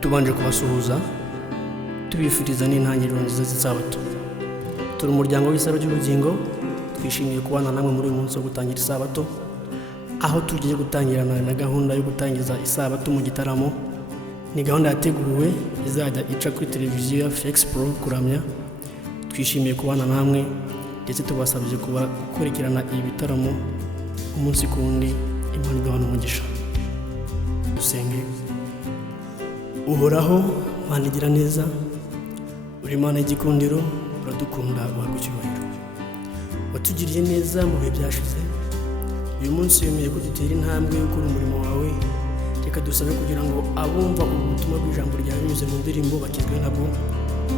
tubanje kubasuhuza tubifuriza n'intangiriro nziza z'isabato. Turi umuryango w'isaro ry'ubugingo, twishimiye kubana namwe muri uyu munsi wo gutangira isabato, aho tugiye gutangirana na gahunda yo gutangiza isabato mu gitaramo. Ni gahunda yateguwe izajya ica kuri televiziyo ya Flex Pro kuramya. Twishimiye kubana namwe ndetse tubasabye gukurikirana ibi bitaramo umunsi ku wundi. Imana igabana umugisha. Dusenge. Uhoraho Mana igira neza, uri Mana y'igikundiro, uradukunda, uhabwa icyubahiro. Watugiriye neza mu bihe byashize, uyu munsi wemeye ko dutera intambwe yo gukora umurimo wawe. Reka dusabe kugira ngo abumva ubutumwa bw'ijambo ryawe binyuze mu ndirimbo bakizwe nabwo,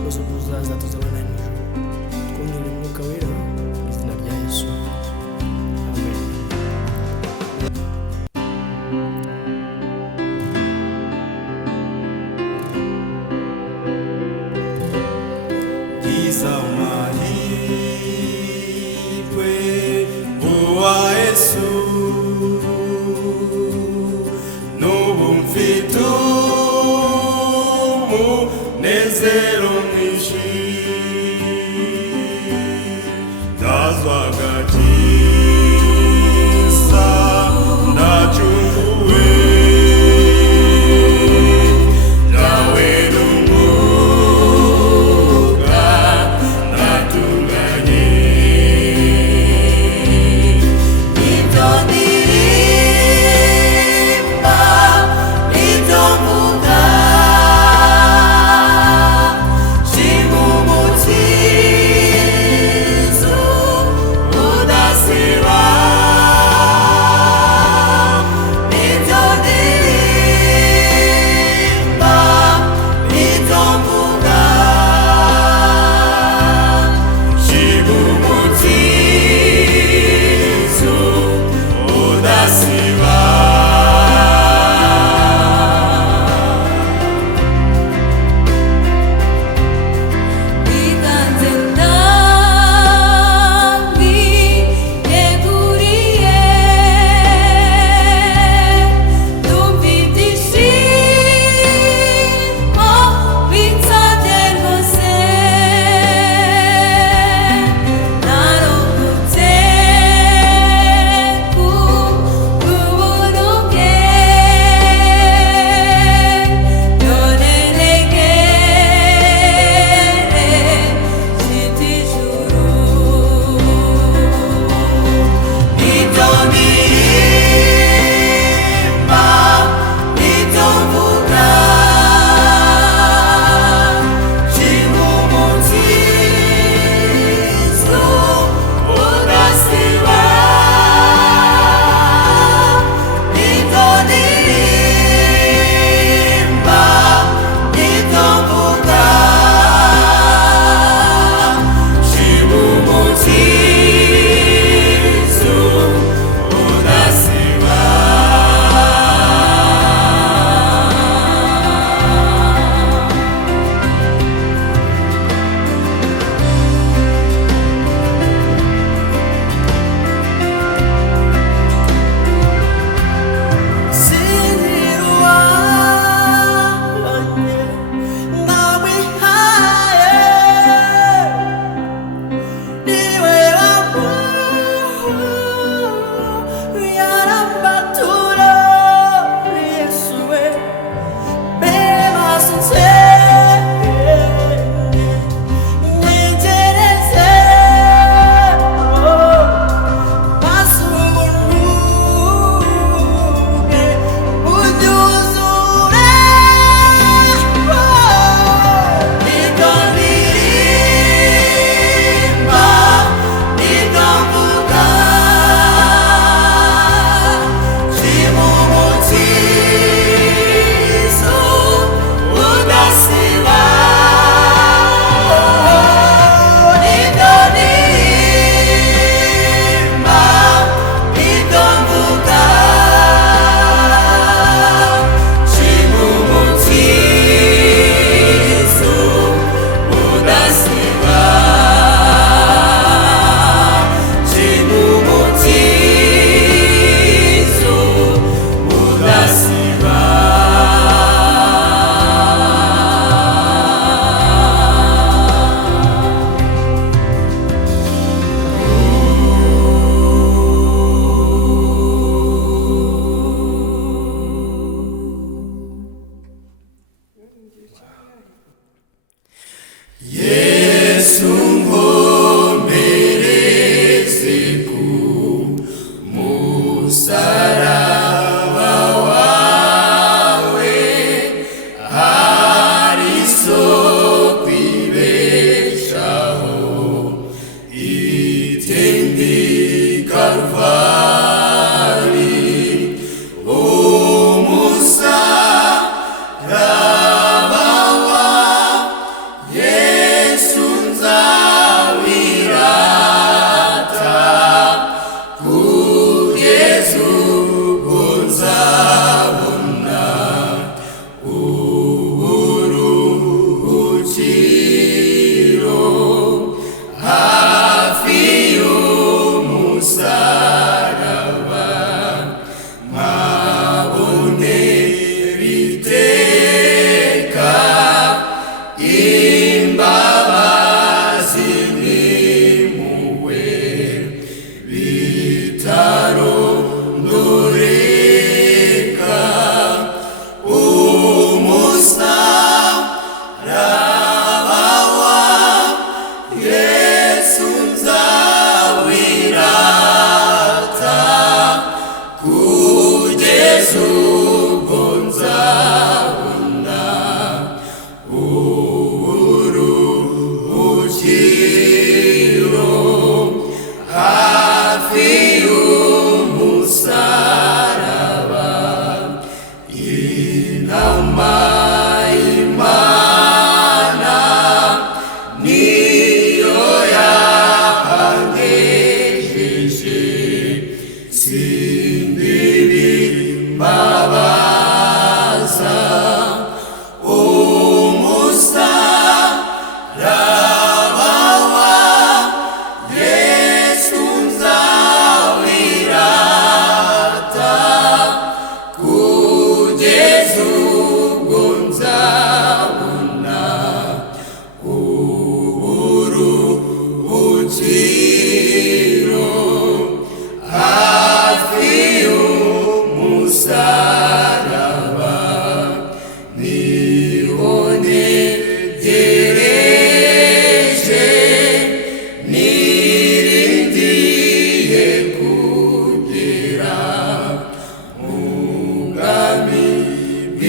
maze ubwo uzaza tuzabana n'ijoro. Twongere umwuka wera mu izina rya Yesu. Amen. Izamahirwe uwa Yesu n'ubu mfite umunezero mwinshi, ndazwa agakiza ndacunguwe, nawe n'umwuka natunganye, ibyo ndirimba nibyo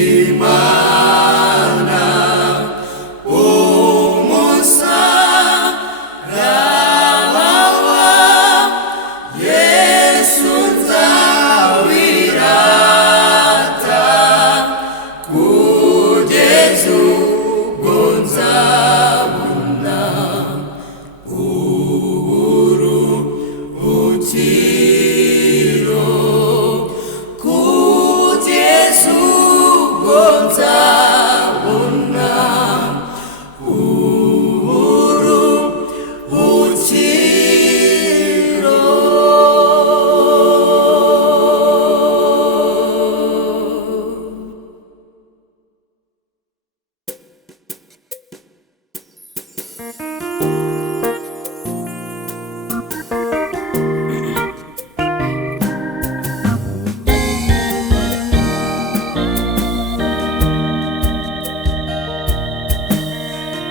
Imana umusaraba wa Yesu nzawirata kugeza ubwo nzabona uburuhukiro kugeza ubwo nzabona uburuhukiro.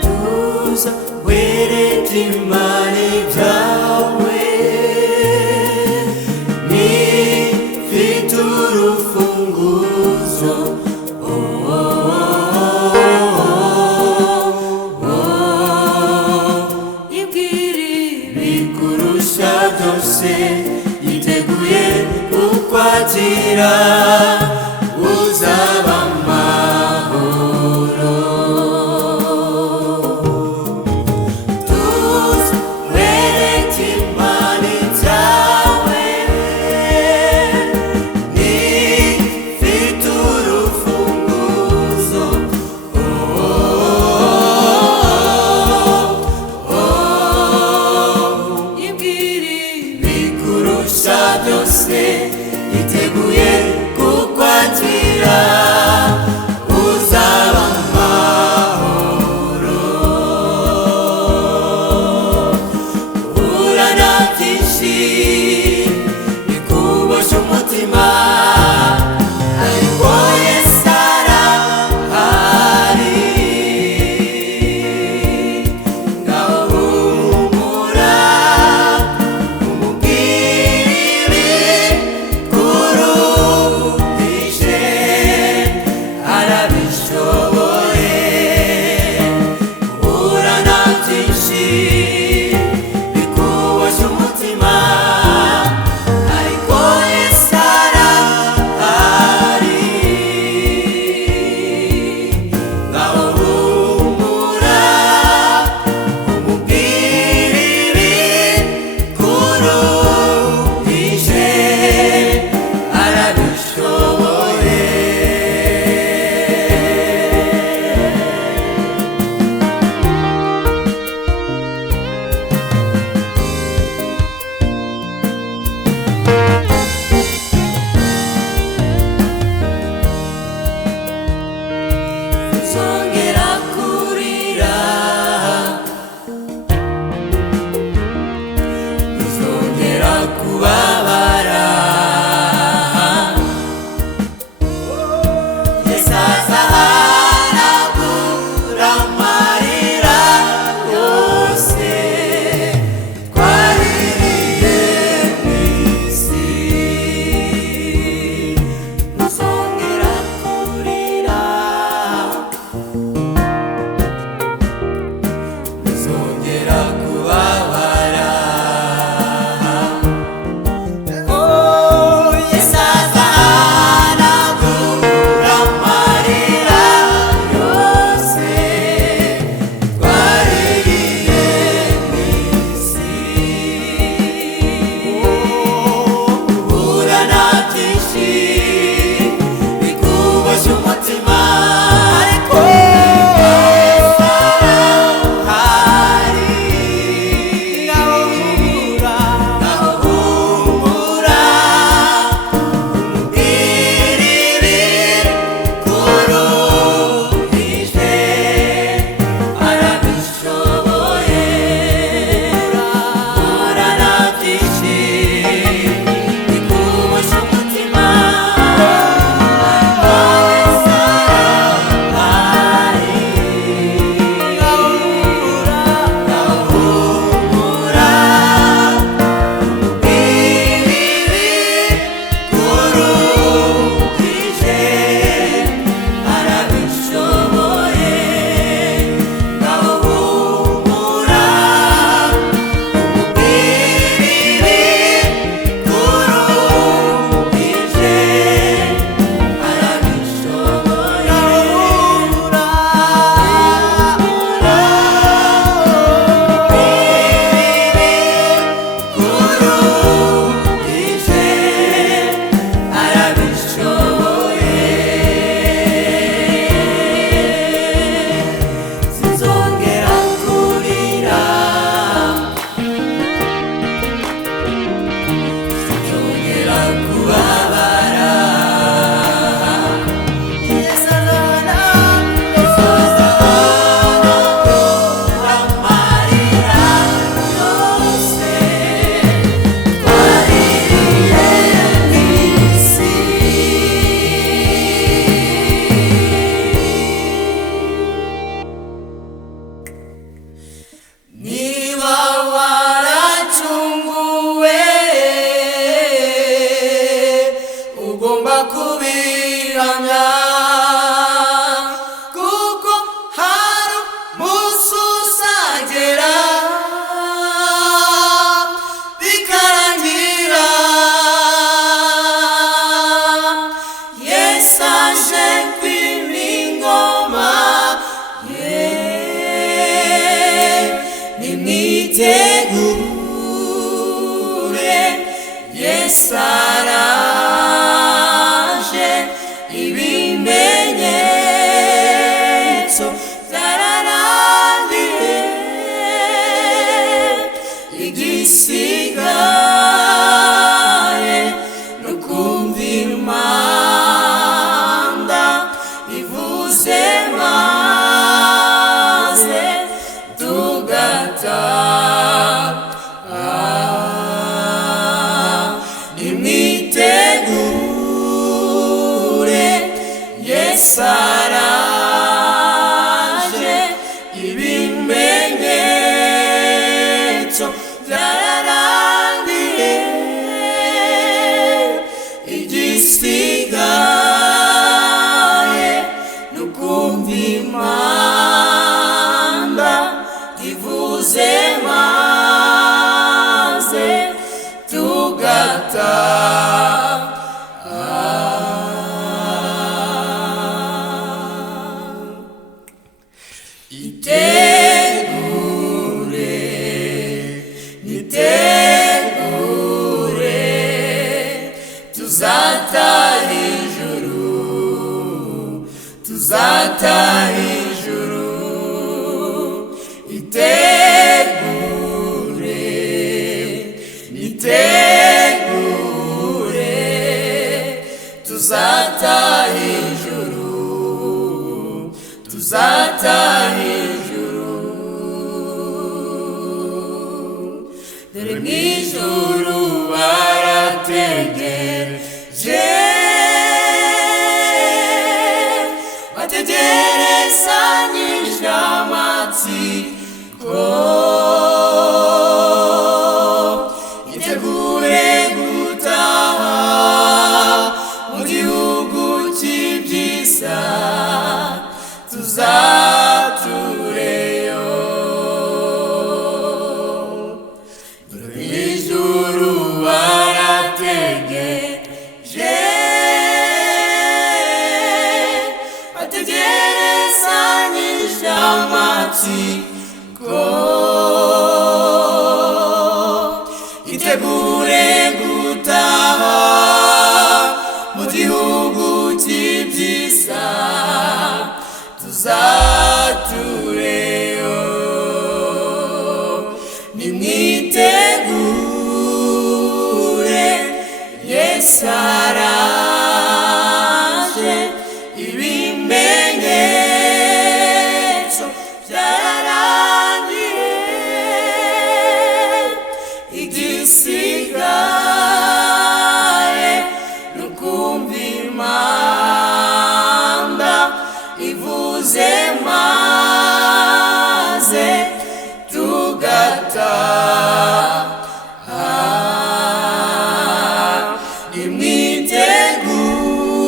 Tuza wereke Imana ibyawe nifite urufunguzo ibwira ibikurusha byose yiteguye kukwakira uzaba amahoro. Tuza wereke Imana ibyawe nifite urufunguzo ibwira ibikurusha byose yiteguye kukwakira uzaba amahoro. Urana byinshi bikubosha umutima ariko Yesu arahari. Ngaho humura umubwire ibikuruhije arabishoboye. Urana byinshi bikubosha umutima ariko Yesu arahari. Ngaho humura umubwire ibikuruhije arabishoboye. Uzongera kurira uzongera kubabara Yesu azahanagura amarira yose twaririye mu isi. Uzongera kurira uzongera kubabara Yesu azahanagura amarira Yesu araje, ibimenyetso byararangiye, igisigaye nukumva impanda ivuze maze tuzataha ijuru, nitegure, tuzataha ijuru, tuzataha ijuru. Dore mu ijuru barategereje, bategerezanyije amatsiko, itegure gutaha mu gihugu cy'ibyiza, tuzatureyo. Dore mu ijuru barategereje, bategerezanyije amatsiko, itegure gutaha mu gihugu cy'ibyiza, tuzatureyo. Nimwitegure, Yesu araje, ibimenyetso byararangiye, igisigaye nukumva impanda ivuze maze tugataha.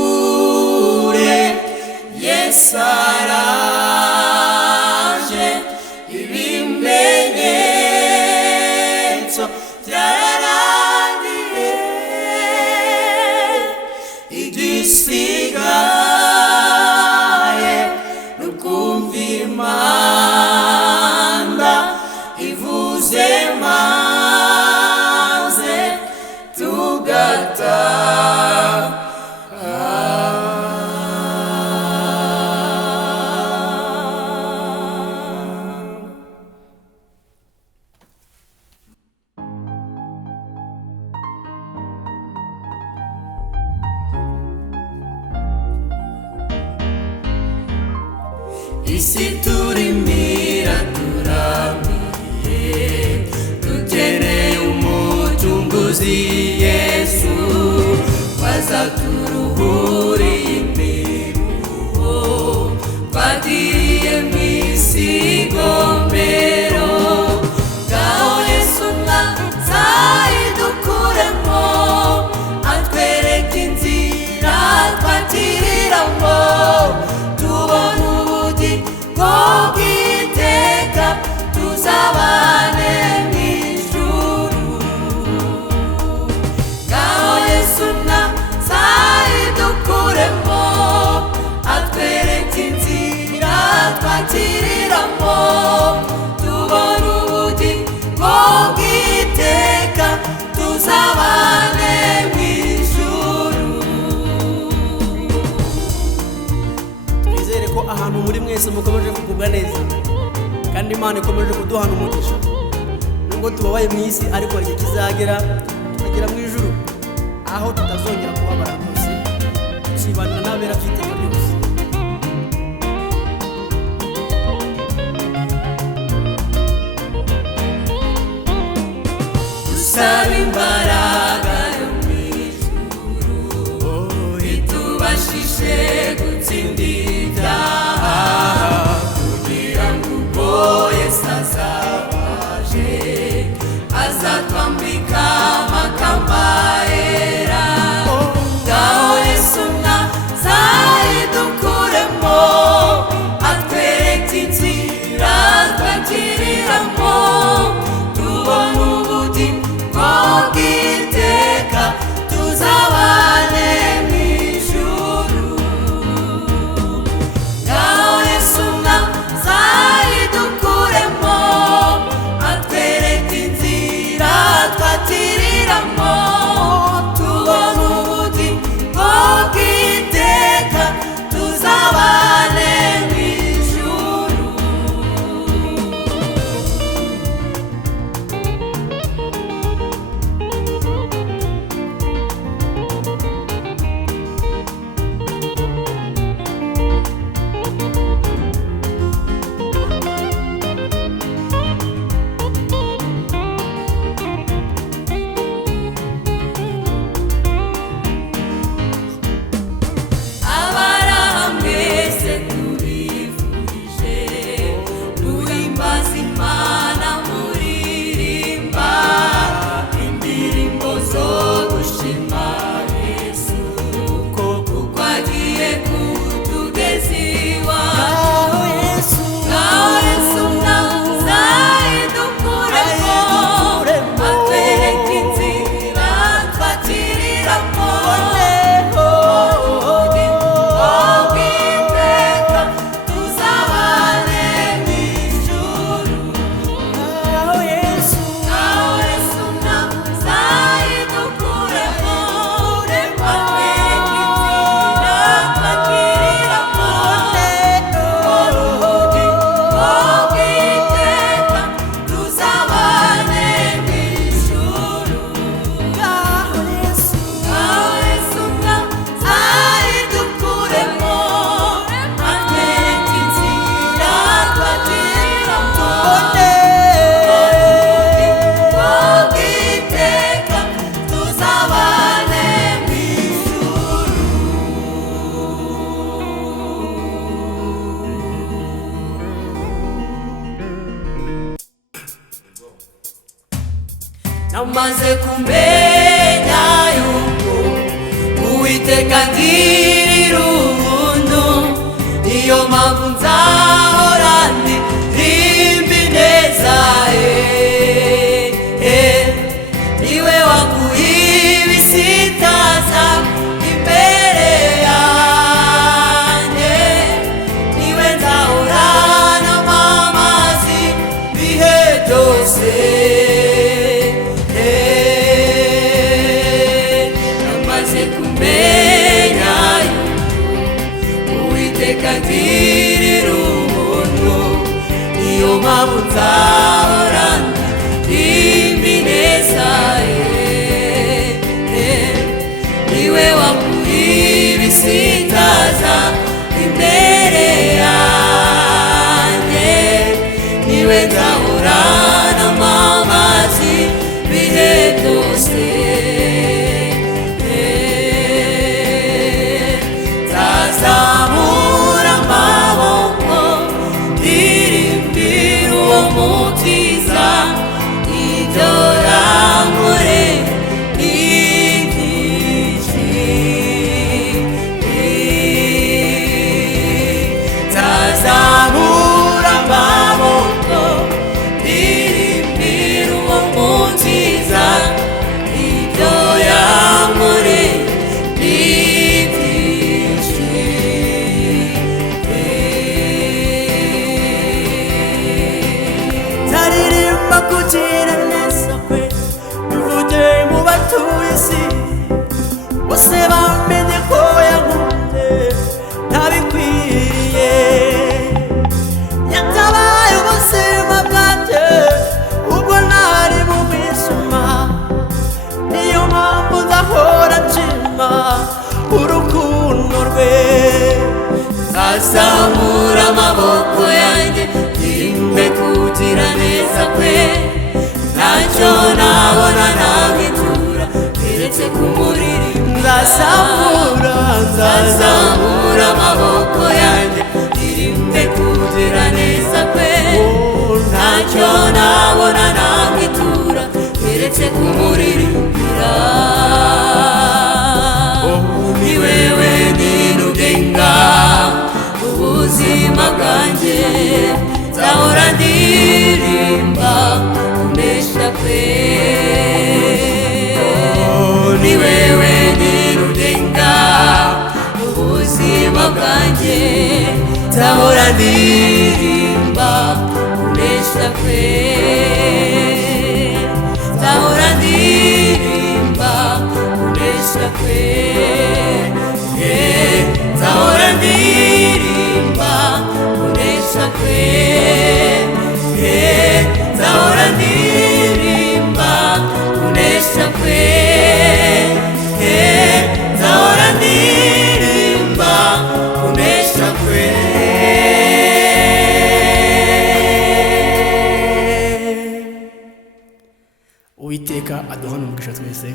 Nimwitegure, Yesu araje, ibimenyetso byararangiye, igisigaye nukumva impanda ivuze maze tugataha. Isi turimira turamiye, dukeneye umucunguzi Yesu, wazaturuhura imiruho twagiriye mu isi igomero. Ngaho Yesu nazayidukuremo, atwereke inzira twatiriramo, tubone ubugingo bw'iteka, tuzabane mu ijuru. Ngaho Yesu nazayidukuremo, atwereke inzira twatiriramo, tubone ubugingo bw'iteka, tuzabane mu ijuru. Twizere ko ahantu muri mwese mukomeje kugubwa neza, kandi Imana ikomeje kuduhana umugisha. Nubwo tubabaye mu isi, ariko igihe kizagera tukagera mu ijuru, aho tutazongera kubabara rwose, tuzibanira n'abera by'iteka ryose. Dusaba imbaraga yo mu ijuru, itubashishe gutsinda namaze kumenya yuko Uwiteka ngirira ubuntu, niyo mpamvu nzahora ndirimba ineza ye. Niwe wakuye ibisitaza imbere yanjye, niwe nzahora namamaza ibihe byose. Namaze kumenya yuko Uwiteka ngirira ubuntu, niyo mpamvu nzahora ndirimba ineza ye. Niwe wakuye ibisitaza imbere yanjye, niwe nzahora namamaza ibihe byose. Nzazamura amaboko ndirimbira uwo Mukiza, ibyo yankoreye ni byinshi. Nzazamura amaboko ndirimbira uwo Mukiza, ibyo yankoreye ni byinshi. Nzaririmba kugira neza kwe, bivuge mu batuye isi bose bamenye ko yankunze ntabikwiriye. Yatabaye ubuzima bwanjye ubwo nari mu mwijima, niyo mpamvu nzahora nshima urukundo rwe. Nzazamura amaboko yanjye ndirimbe kugira neza kwe, ntacyo nabona nabwitura keretse kumuririmba. Nzazamura amaboko yanjye ndirimbe kugira neza kwe, ntacyo nabona nabwitura keretse kumuririmbira. Ni wewe nyine ugenga ubuzima bwanjye, nzahora ndirimba kunesha kwe. Ni wewe nyine ugenga ubuzima bwanjye, nzahora ndirimba kunesha kwe. Nzahora ndirimba kunesha kwe. Nzahora ndirimba kunesha kwe. Nzahora ndirimba kunesha kwe. Nzahora ndirimba kunesha kwe. Uwiteka aduhana umugisha twese,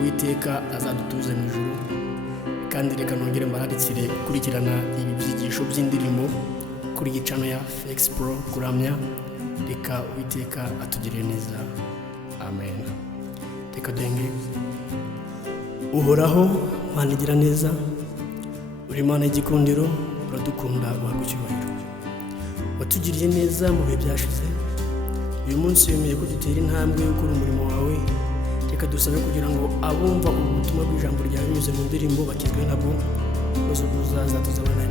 Uwiteka azadutuze mu ijuru. Kandi reka nongere mbararikire gukurikirana ibi byigisho by'indirimbo kuri iyi channel ya Fex Pro kuramya. Reka Uwiteka atugirire neza, amen. Reka denge. Uhoraho Mana igira neza, uri Mana y'igikundiro, uradukunda uhabwa icyubahiro. Watugiriye neza mu bihe byashize, uyu munsi wemeye ko dutera intambwe yo gukora umurimo wawe. Reka dusabe kugira ngo abumva ubutumwa bw'ijambo ryawe binyuze mu ndirimbo bakizwe nabwo, maze ubuzaza tuzabana